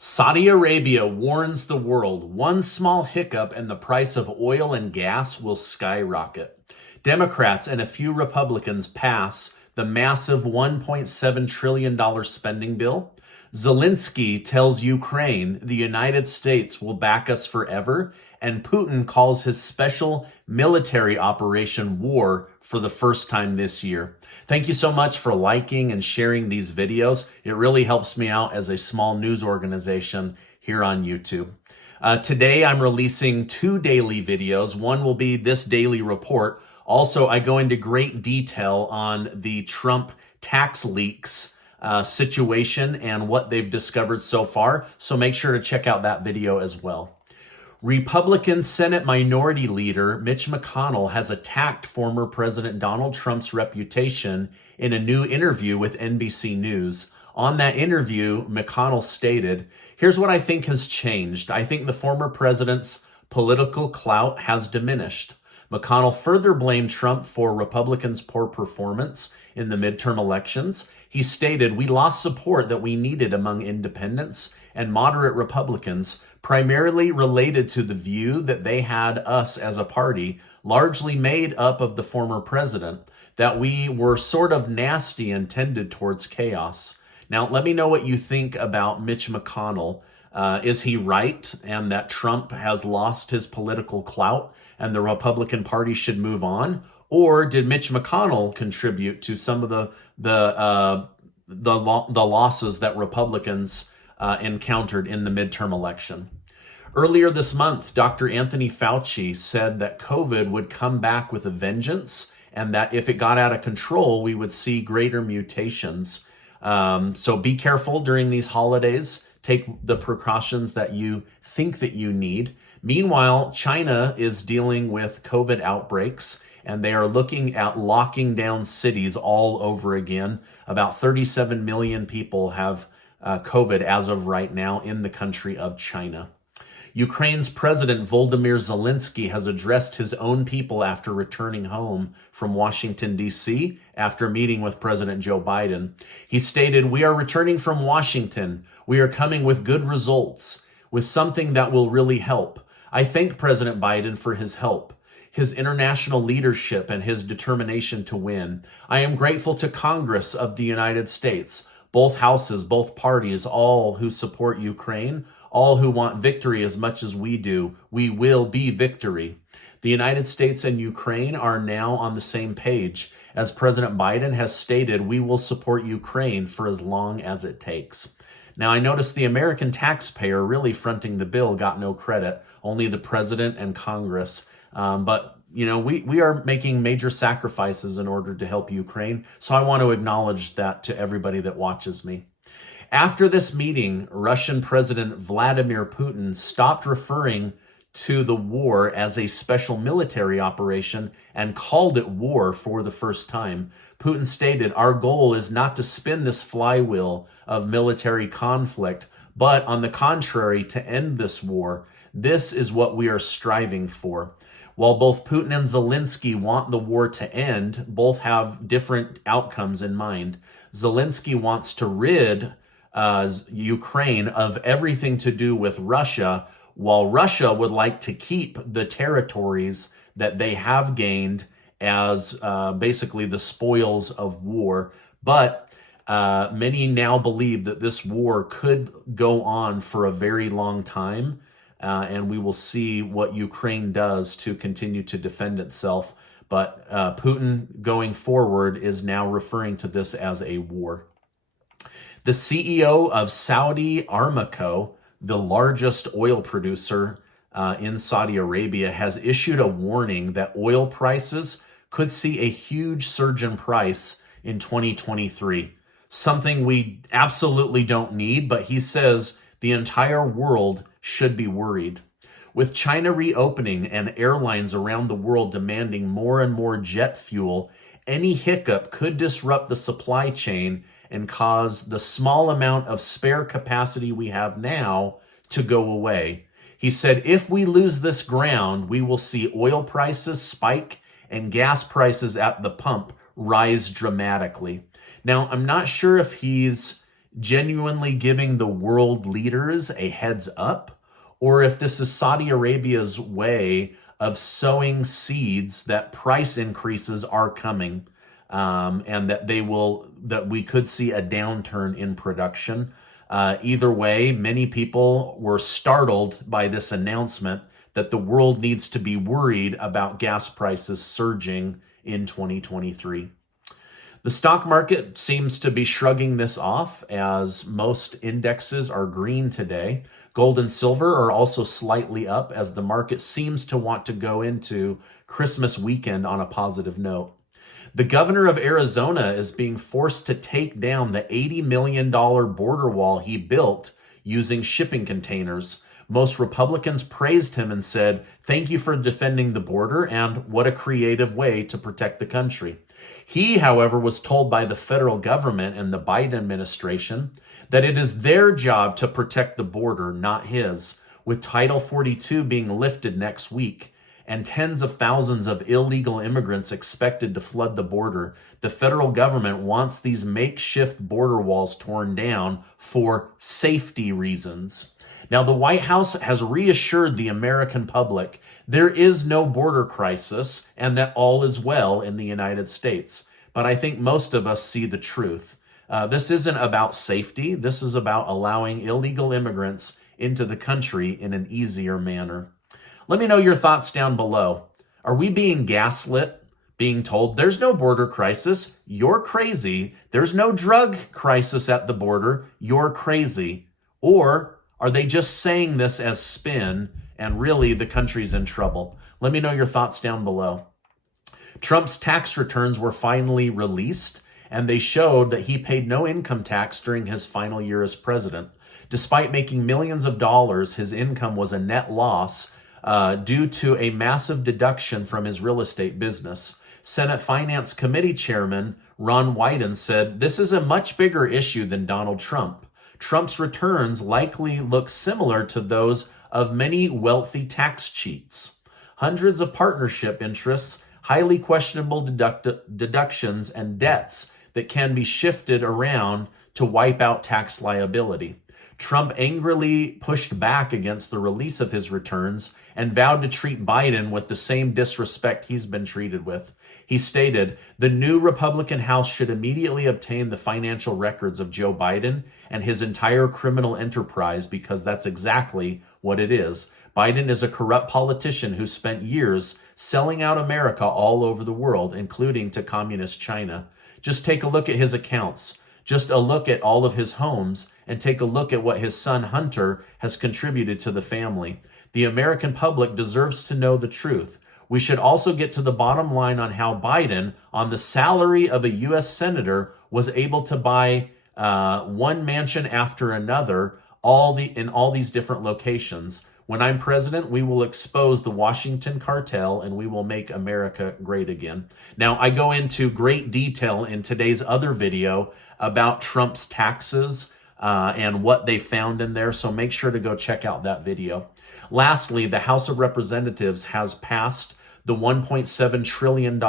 Saudi Arabia warns the world one small hiccup and the price of oil and gas will skyrocket. Democrats and a few Republicans pass the massive $1.7 trillion spending bill. Zelensky tells Ukraine the United States will back us forever, and Putin calls his special military operation war for the first time this year. Thank you so much for liking and sharing these videos. It really helps me out as a small news organization here on YouTube. Today, I'm releasing 2 daily videos. One will be this daily report. Also, I go into great detail on the Trump tax leaks situation and what they've discovered so far. So make sure to check out that video as well. Republican Senate Minority Leader Mitch McConnell has attacked former President Donald Trump's reputation in a new interview with NBC News. On that interview, McConnell stated, "Here's what I think has changed. I think the former president's political clout has diminished." McConnell further blamed Trump for Republicans' poor performance in the midterm elections. He stated, "We lost support that we needed among independents and moderate Republicans, primarily related to the view that they had us as a party, largely made up of the former president, that we were sort of nasty and tended towards chaos." Now, let me know what you think about Mitch McConnell. Is he right, and that Trump has lost his political clout and the Republican Party should move on? Or did Mitch McConnell contribute to some of the losses that Republicans encountered in the midterm election? Earlier this month, Dr. Anthony Fauci said that COVID would come back with a vengeance, and that if it got out of control, we would see greater mutations. So be careful during these holidays. Take the precautions that you think that you need. Meanwhile, China is dealing with COVID outbreaks, and they are looking at locking down cities all over again. About 37 million people have COVID as of right now in the country of China. Ukraine's President Volodymyr Zelensky has addressed his own people after returning home from Washington, D.C., after meeting with President Joe Biden. He stated, "We are returning from Washington. We are coming with good results, with something that will really help. I thank President Biden for his help, his international leadership, and his determination to win. I am grateful to Congress of the United States, both houses, both parties, all who support Ukraine, all who want victory as much as we do. We will be victory." The United States and Ukraine are now on the same page. As President Biden has stated, we will support Ukraine for as long as it takes. Now, I noticed the American taxpayer really fronting the bill got no credit, only the president and Congress. But we are making major sacrifices in order to help Ukraine. So I want to acknowledge that to everybody that watches me. After this meeting, Russian President Vladimir Putin stopped referring to the war as a special military operation and called it war for the first time. Putin stated, "Our goal is not to spin this flywheel of military conflict, but on the contrary, to end this war. This is what we are striving for." While both Putin and Zelensky want the war to end, both have different outcomes in mind. Zelensky wants to rid Ukraine of everything to do with Russia, while Russia would like to keep the territories that they have gained as basically the spoils of war. But many now believe that this war could go on for a very long time, and we will see what Ukraine does to continue to defend itself. But Putin going forward is now referring to this as a war. The CEO of Saudi Aramco, the largest oil producer in Saudi Arabia, has issued a warning that oil prices could see a huge surge in price in 2023. Something we absolutely don't need, but he says the entire world should be worried. With China reopening and airlines around the world demanding more and more jet fuel, any hiccup could disrupt the supply chain and cause the small amount of spare capacity we have now to go away. He said, "If we lose this ground, we will see oil prices spike and gas prices at the pump rise dramatically." Now, I'm not sure if he's genuinely giving the world leaders a heads up, or if this is Saudi Arabia's way of sowing seeds that price increases are coming, and that we could see a downturn in production. Either way, many people were startled by this announcement that the world needs to be worried about gas prices surging in 2023. The stock market seems to be shrugging this off, as most indexes are green today. Gold and silver are also slightly up, as the market seems to want to go into Christmas weekend on a positive note. The governor of Arizona is being forced to take down the $80 million border wall he built using shipping containers. Most Republicans praised him and said, "Thank you for defending the border, and what a creative way to protect the country." He, however, was told by the federal government and the Biden administration that it is their job to protect the border, not his, with Title 42 being lifted next week and tens of thousands of illegal immigrants expected to flood the border. The federal government wants these makeshift border walls torn down for safety reasons. Now, the White House has reassured the American public there is no border crisis and that all is well in the United States. But I think most of us see the truth. This isn't about safety. This is about allowing illegal immigrants into the country in an easier manner. Let me know your thoughts down below. Are we being gaslit, being told there's no border crisis, you're crazy, there's no drug crisis at the border, you're crazy? Or are they just saying this as spin and really the country's in trouble? Let me know your thoughts down below. Trump's tax returns were finally released, and they showed that he paid no income tax during his final year as president. Despite making millions of dollars, his income was a net loss due to a massive deduction from his real estate business. Senate Finance Committee Chairman Ron Wyden said, "This is a much bigger issue than Donald Trump. Trump's returns likely look similar to those of many wealthy tax cheats. Hundreds of partnership interests, highly questionable deductions, and debts that can be shifted around to wipe out tax liability." Trump angrily pushed back against the release of his returns and vowed to treat Biden with the same disrespect he's been treated with. He stated, "The new Republican House should immediately obtain the financial records of Joe Biden and his entire criminal enterprise, because that's exactly what it is. Biden is a corrupt politician who spent years selling out America all over the world, including to communist China. Just take a look at his accounts. Just a look at all of his homes, and take a look at what his son Hunter has contributed to the family. The American public deserves to know the truth. We should also get to the bottom line on how Biden, on the salary of a U.S. senator, was able to buy one mansion after another, in all these different locations. When I'm president, we will expose the Washington cartel and we will make America great again." Now, I go into great detail in today's other video about Trump's taxes and what they found in there, so make sure to go check out that video. Lastly, the House of Representatives has passed the $1.7 trillion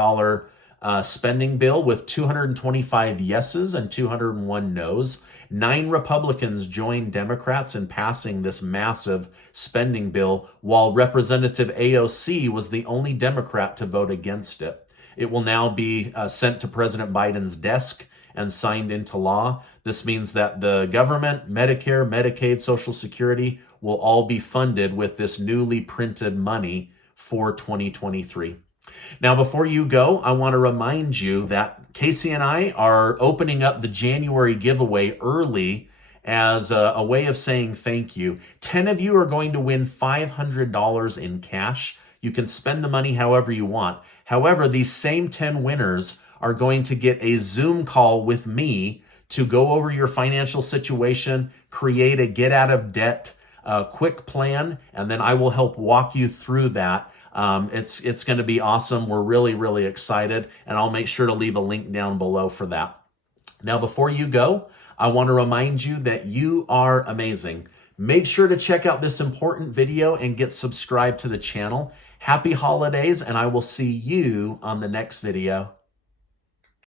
spending bill with 225 yeses and 201 noes. 9 Republicans joined Democrats in passing this massive spending bill, while Representative AOC was the only Democrat to vote against it. It will now be sent to President Biden's desk and signed into law. This means that the government, Medicare, Medicaid, Social Security will all be funded with this newly printed money for 2023. Now, before you go, I want to remind you that Casey and I are opening up the January giveaway early as a way of saying thank you. 10 of you are going to win $500 in cash. You can spend the money however you want. However, these same 10 winners are going to get a Zoom call with me to go over your financial situation, create a get out of debt quick plan, and then I will help walk you through that. It's going to be awesome. We're really, really excited, and I'll make sure to leave a link down below for that. Now, before you go, I want to remind you that you are amazing. Make sure to check out this important video and get subscribed to the channel. Happy holidays, and I will see you on the next video.